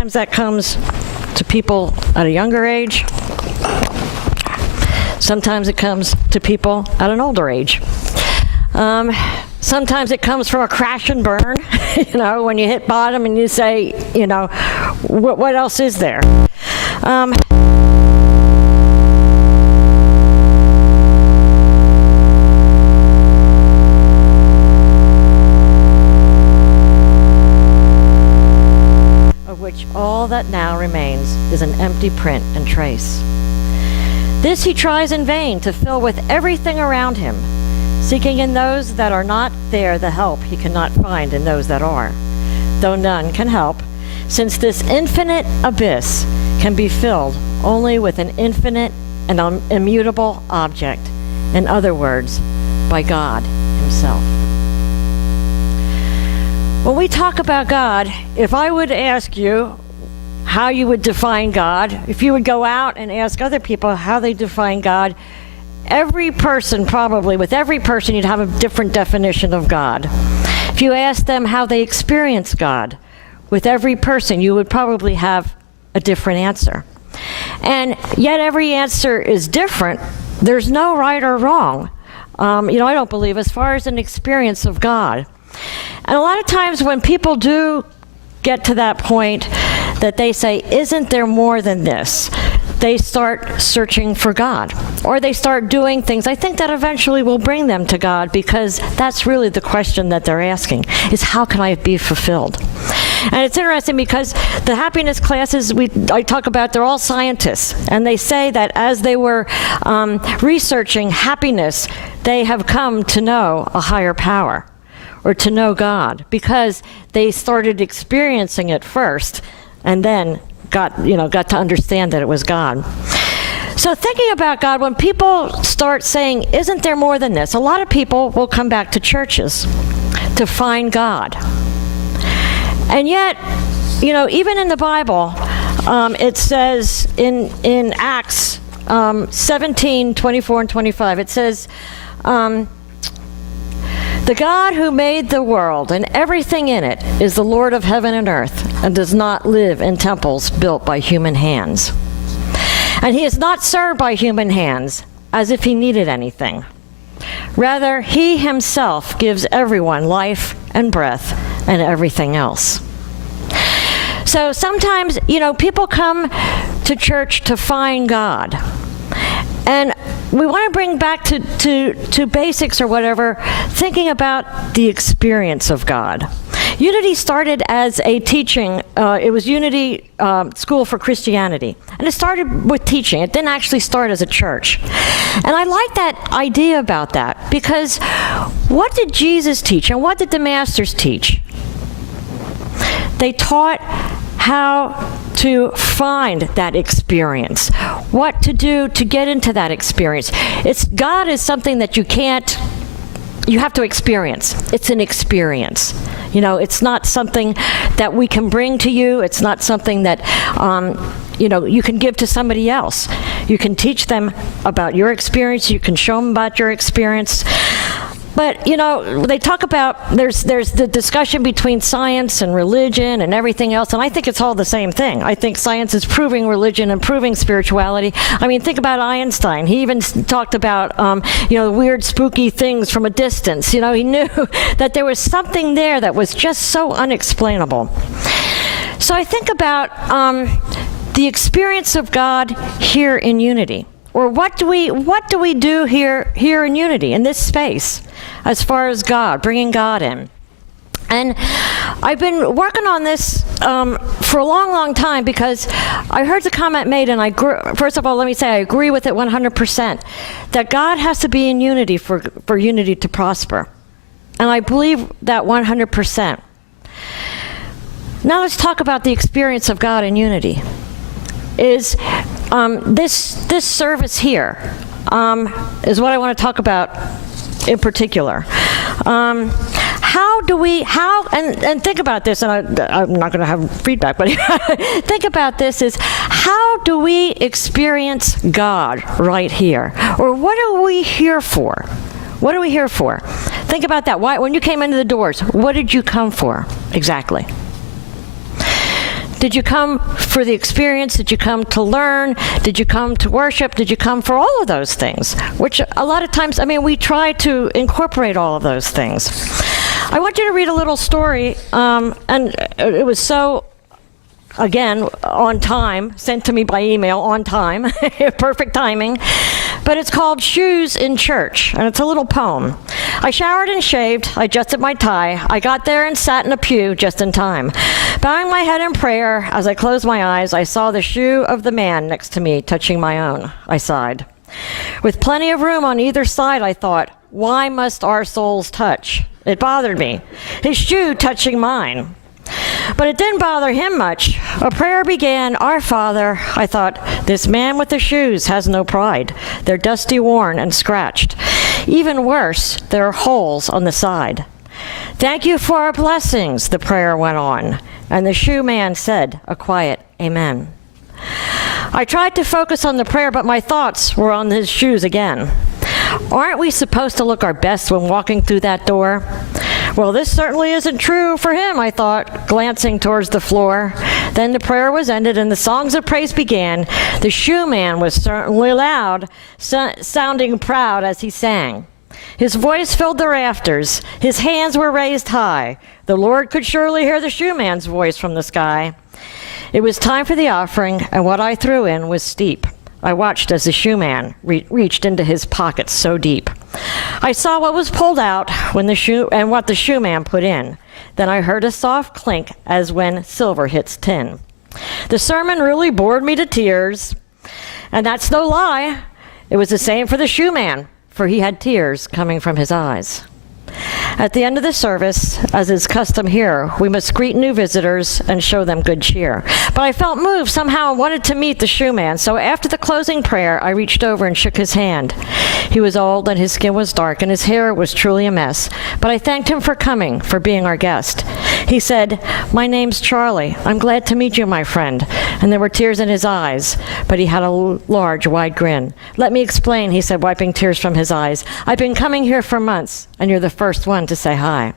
Sometimes that comes to people at a younger age. Sometimes it comes to people at an older age. Sometimes it comes from a crash and burn, when you hit bottom and you say, what else is there? Of which all that now remains is an empty print and trace. This he tries in vain to fill with everything around him, seeking in those that are not there the help he cannot find in those that are, though none can help, since this infinite abyss can be filled only with an infinite and immutable object, in other words, by God himself. When we talk about God, if I would ask you how you would define God, if you would go out and ask other people how they define God, every person probably, with every person, you'd have a different definition of God. If you asked them how they experience God, with every person, you would probably have a different answer. And yet every answer is different. There's no right or wrong. I don't believe as far as an experience of God. And a lot of times when people do get to that point that they say, isn't there more than this? They start searching for God, or they start doing things. I think that eventually will bring them to God, because that's really the question that they're asking, is how can I be fulfilled? And it's interesting because the happiness classes I talk about, they're all scientists, and they say that as they were researching happiness, they have come to know a higher power, or to know God, because they started experiencing it first, and then got to understand that it was God. So thinking about God, when people start saying, isn't there more than this? A lot of people will come back to churches to find God. And yet, even in the Bible, it says in Acts 17, 24 and 25, it says, the God who made the world and everything in it is the Lord of heaven and earth, and does not live in temples built by human hands. And he is not served by human hands as if he needed anything. Rather, he himself gives everyone life and breath and everything else. So sometimes, people come to church to find God. And we want to bring back to basics or whatever, thinking about the experience of God. Unity started as a teaching. It was Unity School for Christianity. And it started with teaching. It didn't actually start as a church. And I like that idea about that, because what did Jesus teach and what did the masters teach? They taught how to find that experience, what to do to get into that experience. God is something that you have to experience. It's an experience. It's not something that we can bring to you. It's not something that, you can give to somebody else. You can teach them about your experience. You can show them about your experience. But, they talk about, there's the discussion between science and religion and everything else, and I think it's all the same thing. I think science is proving religion and proving spirituality. I mean, think about Einstein. He even talked about, weird, spooky things from a distance. He knew that there was something there that was just so unexplainable. So I think about the experience of God here in Unity. Or what do we do here in Unity, in this space, as far as God, bringing God in? And I've been working on this for a long, long time, because I heard the comment made, and first of all, let me say I agree with it 100%, that God has to be in unity for unity to prosper. And I believe that 100%. Now let's talk about the experience of God in unity. Is this service here is what I want to talk about in particular. And think about this, and I'm not going to have feedback, but think about this, is how do we experience God right here? Or what are we here for? What are we here for? Think about that. Why, when you came into the doors, what did you come for exactly? Did you come for the experience? Did you come to learn? Did you come to worship? Did you come for all of those things? Which a lot of times, we try to incorporate all of those things. I want you to read a little story, and it was so, again, on time, sent to me by email, on time, perfect timing. But it's called Shoes in Church, and it's a little poem. I showered and shaved, I adjusted my tie, I got there and sat in a pew just in time. Bowing my head in prayer, as I closed my eyes, I saw the shoe of the man next to me touching my own. I sighed. With plenty of room on either side, I thought, why must our souls touch? It bothered me. His shoe touching mine. But it didn't bother him much. A prayer began, Our Father. I thought, this man with the shoes has no pride. They're dusty, worn, and scratched. Even worse, there are holes on the side. Thank you for our blessings, the prayer went on. And the shoe man said a quiet amen. I tried to focus on the prayer, but my thoughts were on his shoes again. Aren't we supposed to look our best when walking through that door? Well, this certainly isn't true for him, I thought, glancing towards the floor. Then the prayer was ended and the songs of praise began. The shoe man was certainly loud, sounding proud as he sang. His voice filled the rafters. His hands were raised high. The Lord could surely hear the shoe man's voice from the sky. It was time for the offering, and what I threw in was steep. I watched as the shoe man reached into his pockets so deep. I saw what was pulled out when what the shoe man put in. Then I heard a soft clink as when silver hits tin. The sermon really bored me to tears, and that's no lie. It was the same for the shoe man, for he had tears coming from his eyes. At the end of the service, as is custom here, we must greet new visitors and show them good cheer. But I felt moved somehow and wanted to meet the shoe man, so after the closing prayer, I reached over and shook his hand. He was old and his skin was dark and his hair was truly a mess, but I thanked him for coming, for being our guest. He said, "My name's Charlie. I'm glad to meet you, my friend." And there were tears in his eyes, but he had a large, wide grin. "Let me explain," he said, wiping tears from his eyes. "I've been coming here for months, and you're the first one to say hi.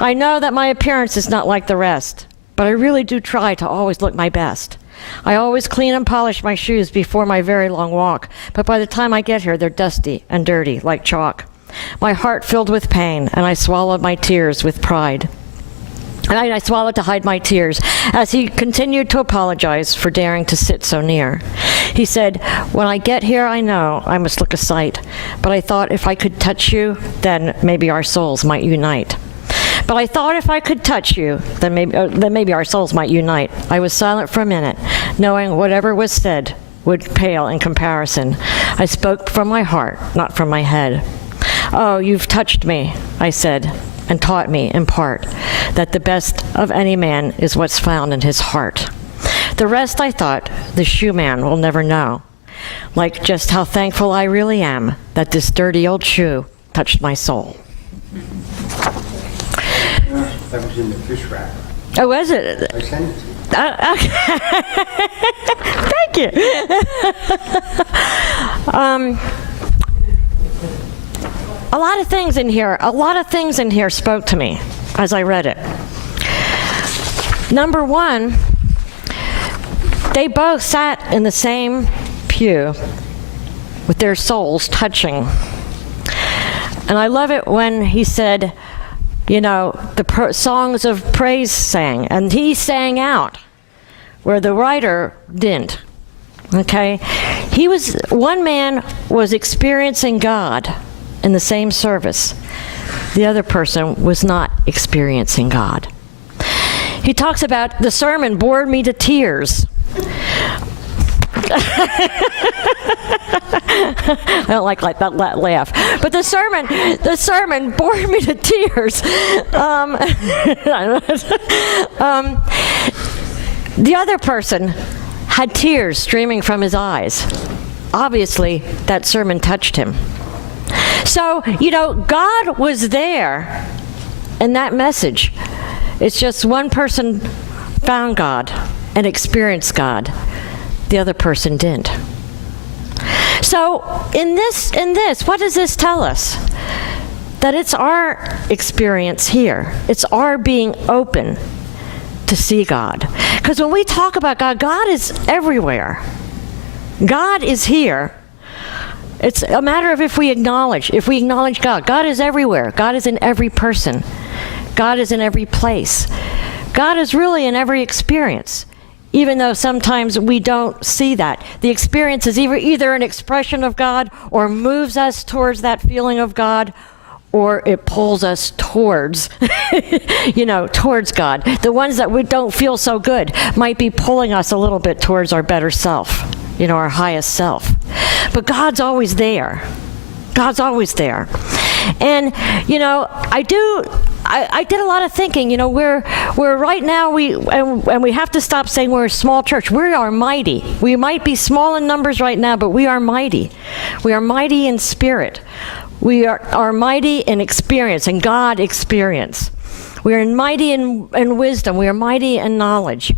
I know that my appearance is not like the rest, but I really do try to always look my best. I always clean and polish my shoes before my very long walk, but by the time I get here, they're dusty and dirty like chalk. My heart filled with pain, and I swallowed my tears with pride. And I swallowed to hide my tears as he continued to apologize for daring to sit so near. He said, "When I get here, I know I must look a sight, but I thought if I could touch you, then maybe our souls might unite. But I thought if I could touch you, then maybe our souls might unite." I was silent for a minute, knowing whatever was said would pale in comparison. I spoke from my heart, not from my head. "Oh, you've touched me," I said, "and taught me, in part, that the best of any man is what's found in his heart. The rest, I thought, the shoe man will never know, like just how thankful I really am that this dirty old shoe touched my soul." That was in the fish wrapper. Oh, was it? I sent it to you. Thank you. A lot of things in here spoke to me as I read it. Number one, they both sat in the same pew with their souls touching. And I love it when he said, the songs of praise sang, and he sang out where the writer didn't. Okay? One man was experiencing God in the same service. The other person was not experiencing God. He talks about the sermon bored me to tears. I don't like that laugh. But the sermon bored me to tears. The other person had tears streaming from his eyes. Obviously, that sermon touched him. So, God was there in that message. It's just one person found God and experienced God. The other person didn't. So, in this, what does this tell us? That it's our experience here. It's our being open to see God. Because when we talk about God, God is everywhere. God is here. It's a matter of if we acknowledge God. God is everywhere. God is in every person. God is in every place. God is really in every experience, even though sometimes we don't see that. The experience is either an expression of God or moves us towards that feeling of God, or it pulls us towards, towards God. The ones that we don't feel so good might be pulling us a little bit towards our better self, our highest self. But God's always there. God's always there. And, I did a lot of thinking. We're right now, and we have to stop saying we're a small church. We are mighty. We might be small in numbers right now, but we are mighty. We are mighty in spirit. We are mighty in experience, and God experience. We are mighty in wisdom. We are mighty in knowledge.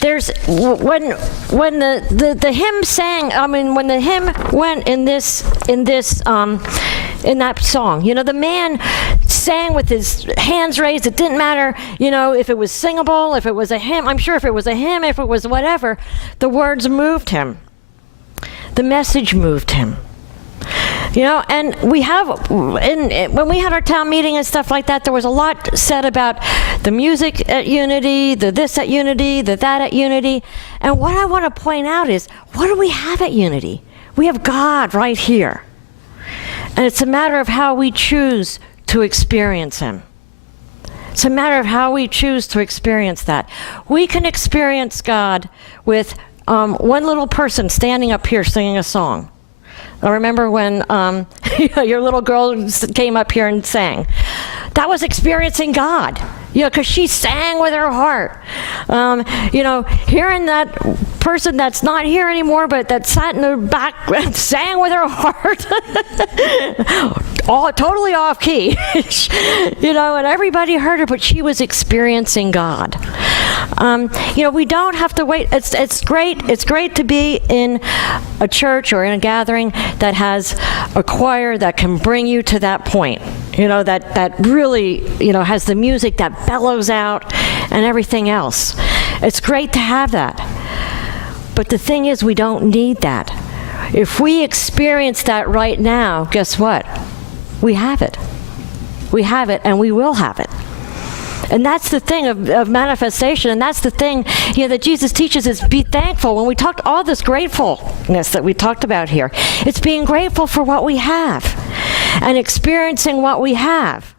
There's when the hymn sang. When the hymn went in that song, the man sang with his hands raised. It didn't matter, if it was singable, if it was a hymn. I'm sure if it was a hymn, if it was whatever, the words moved him. The message moved him. And we have, when we had our town meeting and stuff like that, there was a lot said about the music at Unity, the this at Unity, the that at Unity. And what I want to point out is, what do we have at Unity? We have God right here. And it's a matter of how we choose to experience Him. It's a matter of how we choose to experience that. We can experience God with one little person standing up here singing a song. I remember when your little girl came up here and sang. That was experiencing God, because she sang with her heart. Hearing that person that's not here anymore, but that sat in the back and sang with her heart, all totally off key, and everybody heard her, but she was experiencing God. We don't have to wait. It's great to be in a church or in a gathering that has a choir that can bring you to that point. That really, has the music that bellows out and everything else. It's great to have that. But the thing is, we don't need that. If we experience that right now, guess what? We have it. We have it, and we will have it. And that's the thing of manifestation, and that's the thing that Jesus teaches is be thankful. When we talked all this gratefulness that we talked about here, it's being grateful for what we have and experiencing what we have.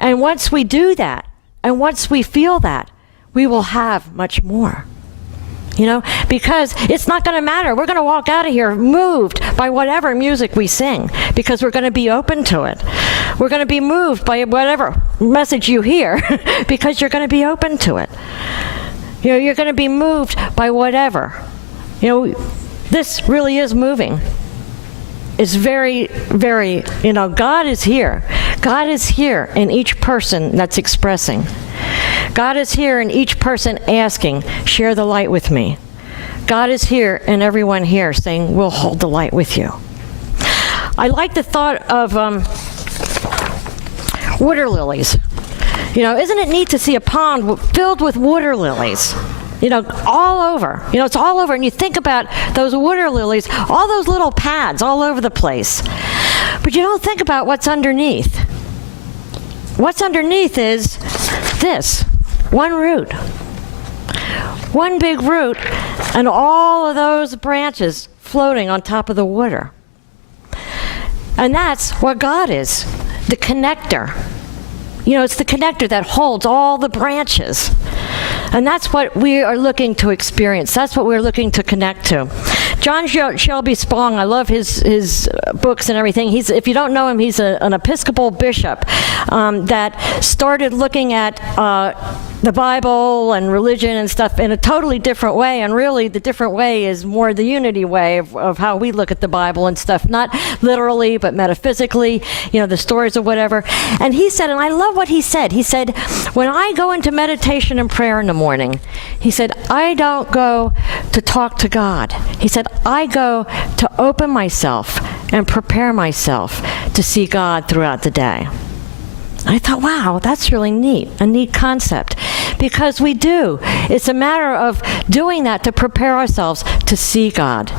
And once we do that, and once we feel that, we will have much more. Because it's not going to matter. We're going to walk out of here moved by whatever music we sing, because we're going to be open to it. We're going to be moved by whatever message you hear, because you're going to be open to it. You're going to be moved by whatever. This really is moving. It's very, very, God is here. God is here in each person that's expressing. God is here in each person asking, share the light with me. God is here in everyone here saying, we'll hold the light with you. I like the thought of water lilies. Isn't it neat to see a pond filled with water lilies? All over. It's all over. And you think about those water lilies, all those little pads all over the place. But you don't think about what's underneath. What's underneath is this. One root. One big root, and all of those branches floating on top of the water. And that's what God is, the connector. It's the connector that holds all the branches. And that's what we are looking to experience. That's what we're looking to connect to. John Shelby Spong, I love his books and everything. If you don't know him, he's an Episcopal bishop that started looking at the Bible and religion and stuff in a totally different way. And really, the different way is more the unity way of how we look at the Bible and stuff. Not literally, but metaphysically, the stories of whatever. And he said, and I love what he said. He said, when I go into meditation and prayer in the morning, he said, I don't go to talk to God. He said, I go to open myself and prepare myself to see God throughout the day. I thought, wow, that's really neat, a neat concept. Because we do. It's a matter of doing that to prepare ourselves to see God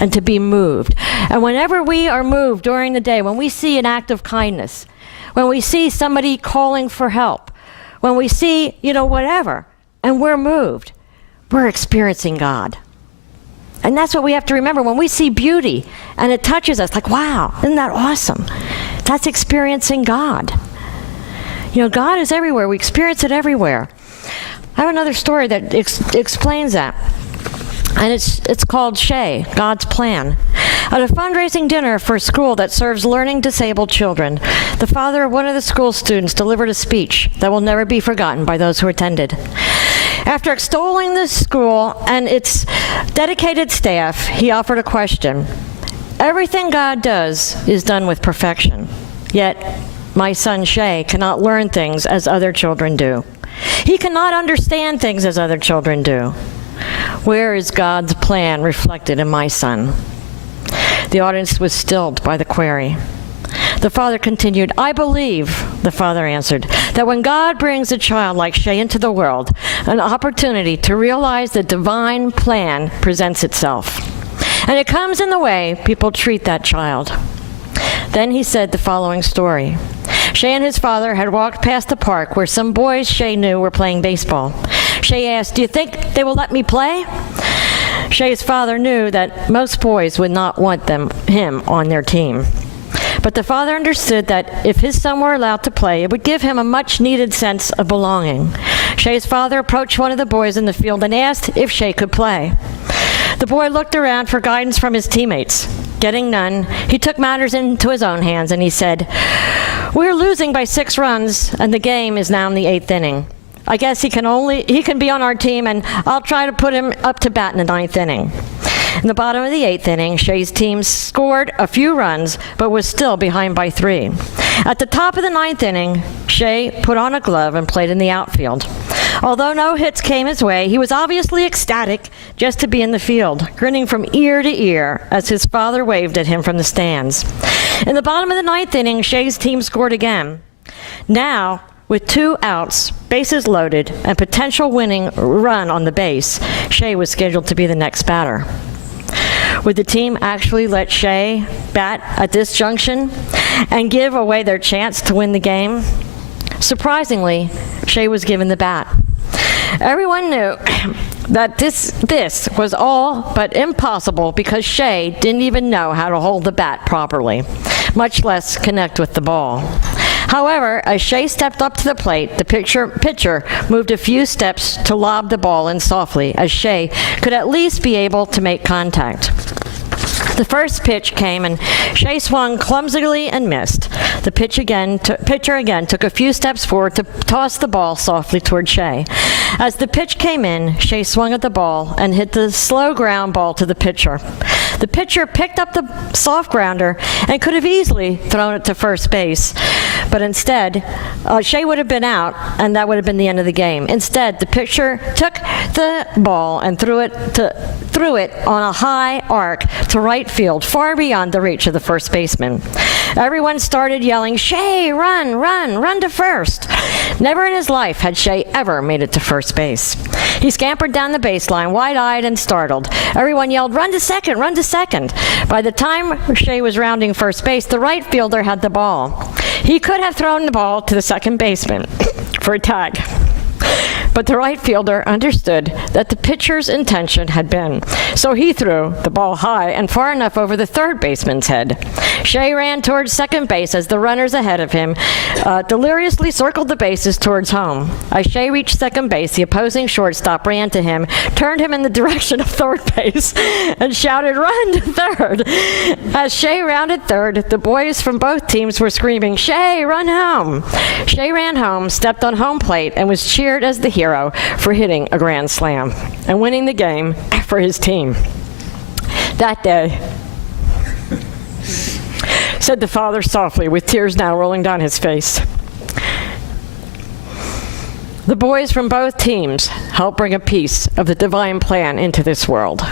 and to be moved. And whenever we are moved during the day, when we see an act of kindness, when we see somebody calling for help, when we see, whatever, and we're moved, we're experiencing God. And that's what we have to remember. When we see beauty and it touches us, like, wow, isn't that awesome? That's experiencing God. God is everywhere. We experience it everywhere. I have another story that explains that. And it's called Shay, God's Plan. At a fundraising dinner for a school that serves learning disabled children, the father of one of the school students delivered a speech that will never be forgotten by those who attended. After extolling the school and its dedicated staff, he offered a question. Everything God does is done with perfection, yet my son Shay cannot learn things as other children do. He cannot understand things as other children do. Where is God's plan reflected in my son? The audience was stilled by the query. The father continued, I believe, the father answered, that when God brings a child like Shay into the world, an opportunity to realize the divine plan presents itself. And it comes in the way people treat that child. Then he said the following story. Shay and his father had walked past the park where some boys Shay knew were playing baseball. Shay asked, do you think they will let me play? Shay's father knew that most boys would not want him on their team. But the father understood that if his son were allowed to play, it would give him a much-needed sense of belonging. Shay's father approached one of the boys in the field and asked if Shay could play. The boy looked around for guidance from his teammates. Getting none, he took matters into his own hands and he said, we're losing by 6 runs and the game is now in the 8th inning. I guess he can be on our team and I'll try to put him up to bat in the 9th inning. In the bottom of the 8th inning, Shay's team scored a few runs, but was still behind by 3. At the top of the 9th inning, Shay put on a glove and played in the outfield. Although no hits came his way, he was obviously ecstatic just to be in the field, grinning from ear to ear as his father waved at him from the stands. In the bottom of the 9th inning, Shay's team scored again. Now, with 2 outs, bases loaded, and potential winning run on the base, Shay was scheduled to be the next batter. Would the team actually let Shay bat at this junction and give away their chance to win the game? Surprisingly, Shay was given the bat. Everyone knew that this was all but impossible because Shay didn't even know how to hold the bat properly, much less connect with the ball. However, as Shay stepped up to the plate, the pitcher moved a few steps to lob the ball in softly, as Shay could at least be able to make contact. The first pitch came, and Shay swung clumsily and missed. The pitcher again took a few steps forward to toss the ball softly toward Shay. As the pitch came in, Shay swung at the ball and hit the slow ground ball to the pitcher. The pitcher picked up the soft grounder and could have easily thrown it to first base, but instead, Shay would have been out, and that would have been the end of the game. Instead, the pitcher took the ball and threw it on a high arc to right field, far beyond the reach of the first baseman. Everyone started yelling, Shay, run, run, run to first. Never in his life had Shay ever made it to first base. He scampered down the baseline, wide-eyed and startled. Everyone yelled, run to second, run to second. By the time Shay was rounding first base, the right fielder had the ball. He could have thrown the ball to the second baseman for a tag. But the right fielder understood that the pitcher's intention had been, so he threw the ball high and far enough over the third baseman's head. Shay ran towards second base as the runners ahead of him deliriously circled the bases towards home. As Shay reached second base, the opposing shortstop ran to him, turned him in the direction of third base, and shouted, run to third. As Shay rounded third, the boys from both teams were screaming, Shay, run home. Shay ran home, stepped on home plate, and was cheered as the hero for hitting a grand slam and winning the game for his team. That day, said the father softly, with tears now rolling down his face, the boys from both teams helped bring a piece of the divine plan into this world.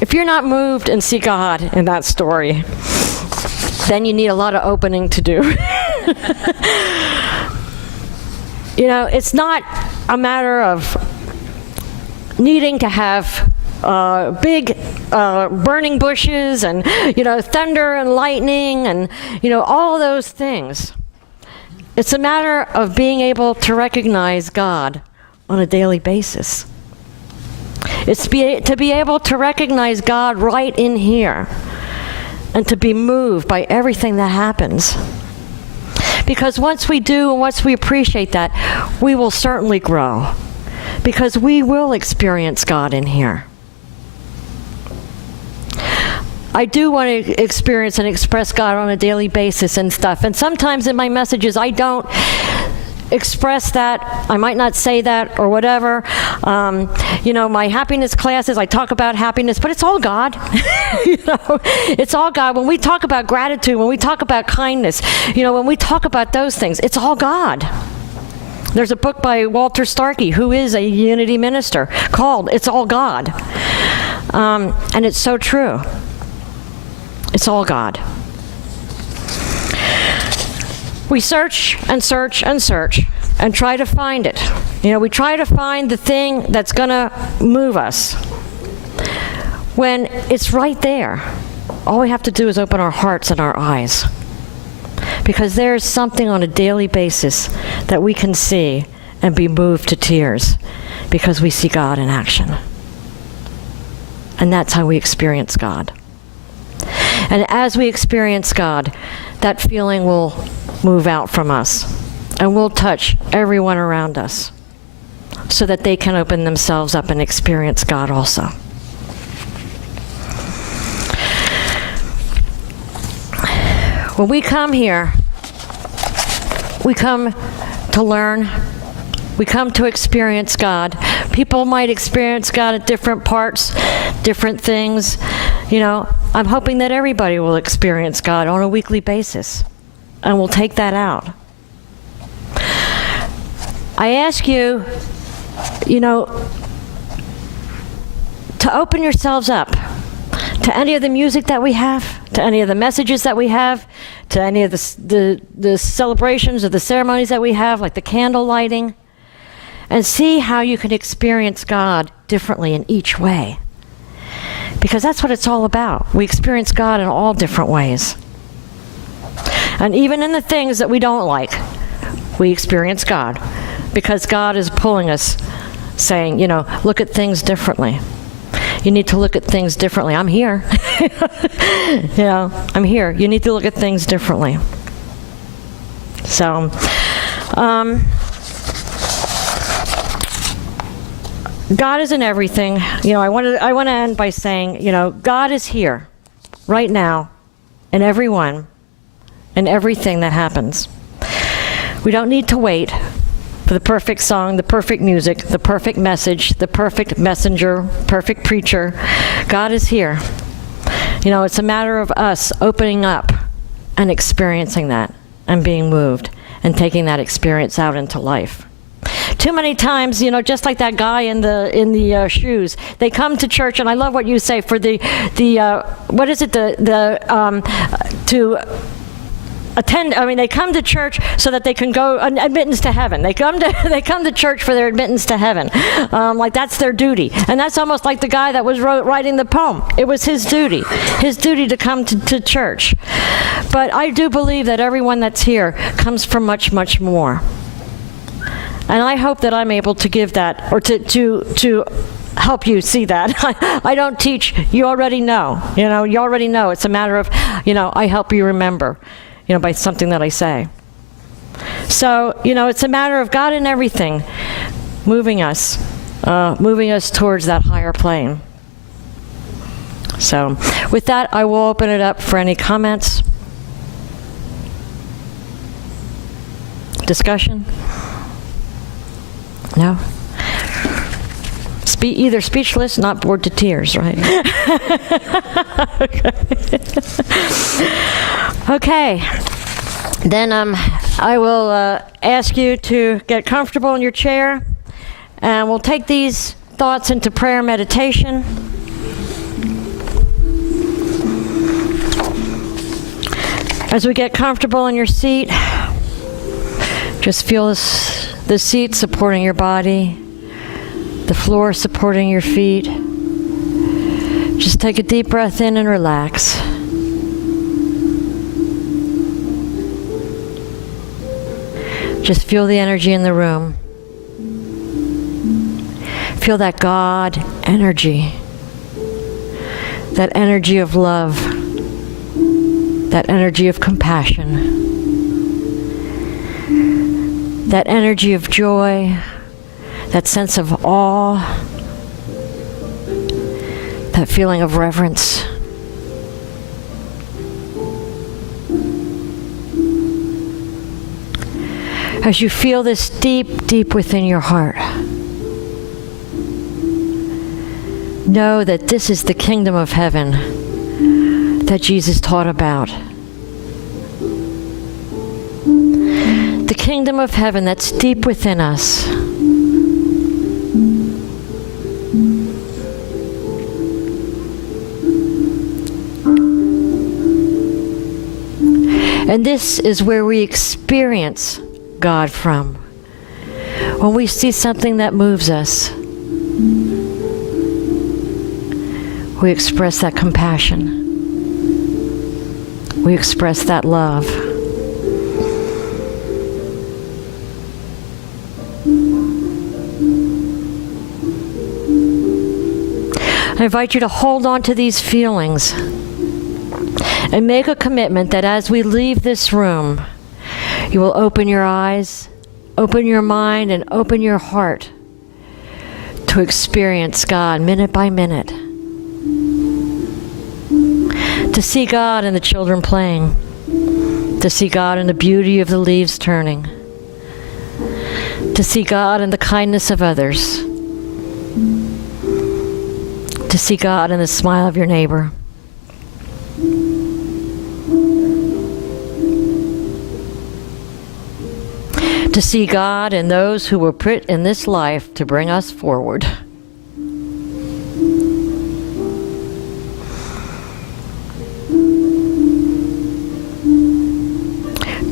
If you're not moved and see God in that story, then you need a lot of opening to do. You know, it's not a matter of needing to have big burning bushes and, you know, thunder and lightning and, you know, all those things. It's a matter of being able to recognize God on a daily basis. It's to be able to recognize God right in here and to be moved by everything that happens. Because once we do and once we appreciate that, we will certainly grow. Because we will experience God in here. I do want to experience and express God on a daily basis and stuff. And sometimes in my messages, I don't express that. I might not say that or whatever. You know, my happiness classes, I talk about happiness, but it's all God. You know, it's all God. When we talk about gratitude, when we talk about kindness, you know, when we talk about those things, it's all God. There's a book by Walter Starkey, who is a Unity minister, called It's All God. And it's so true. It's all God. We search and search and search and try to find it. You know, we try to find the thing that's going to move us when it's right there. All we have to do is open our hearts and our eyes. Because there's something on a daily basis that we can see and be moved to tears because we see God in action. And that's how we experience God. And as we experience God, that feeling will move out from us and will touch everyone around us so that they can open themselves up and experience God also. When we come here, we come to learn. We come to experience God. People might experience God at different parts, different things. You know, I'm hoping that everybody will experience God on a weekly basis, and we'll take that out. I ask you, you know, to open yourselves up to any of the music that we have, to any of the messages that we have, to any of the celebrations or the ceremonies that we have, like the candle lighting, and see how you can experience God differently in each way. Because that's what it's all about. We experience God in all different ways. And even in the things that we don't like, we experience God. Because God is pulling us, saying, you know, look at things differently. You need to look at things differently. I'm here. You know, I'm here. You need to look at things differently. So, God is in everything. You know, I want to end by saying, you know, God is here right now in everyone and everything that happens. We don't need to wait for the perfect song, the perfect music, the perfect message, the perfect messenger, perfect preacher. God is here. You know, it's a matter of us opening up and experiencing that and being moved and taking that experience out into life. Too many times, you know, just like that guy in the shoes, they come to church, and I love what you say for to attend. I mean, they come to church so that they can go admittance to heaven. They come to church for their admittance to heaven, like that's their duty. And that's almost like the guy that was writing the poem. It was his duty to come to church. But I do believe that everyone that's here comes from much, much more. And I hope that I'm able to give that, or to help you see that. I don't teach. You already know. You know, you already know. It's a matter of, you know, I help you remember, you know, by something that I say. So, you know, it's a matter of God in everything, moving us towards that higher plane. So, with that, I will open it up for any comments, discussion. No? Either speechless, not bored to tears, right? Okay. Then I will ask you to get comfortable in your chair, and we'll take these thoughts into prayer meditation. As we get comfortable in your seat, Just feel the seat supporting your body, the floor supporting your feet. Just take a deep breath in and relax. Just feel the energy in the room. Feel that God energy. That energy of love. That energy of compassion. That energy of joy. That sense of awe. That feeling of reverence. As you feel this deep, deep within your heart, know that this is the kingdom of heaven that Jesus taught about. The kingdom of heaven that's deep within us. And this is where we experience God from. When we see something that moves us, we express that compassion. We express that love. I invite you to hold on to these feelings and make a commitment that as we leave this room, you will open your eyes, open your mind, and open your heart to experience God minute by minute. To see God in the children playing. To see God in the beauty of the leaves turning. To see God in the kindness of others. To see God in the smile of your neighbor. To see God in those who were put in this life to bring us forward.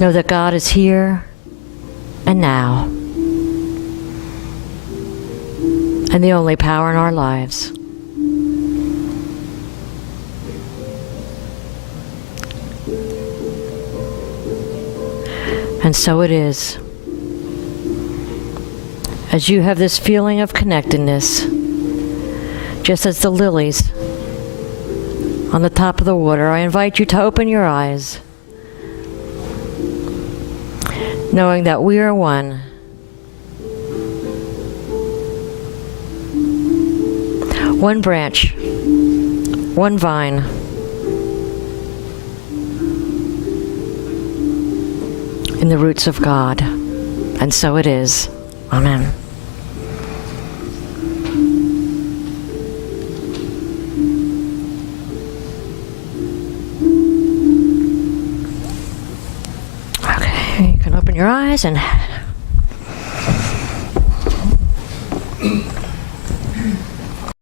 Know that God is here and now, and the only power in our lives. And so it is. As you have this feeling of connectedness, just as the lilies on the top of the water, I invite you to open your eyes, knowing that we are one. One branch, one vine. In the roots of God. And so it is. Amen. Okay, you can open your eyes and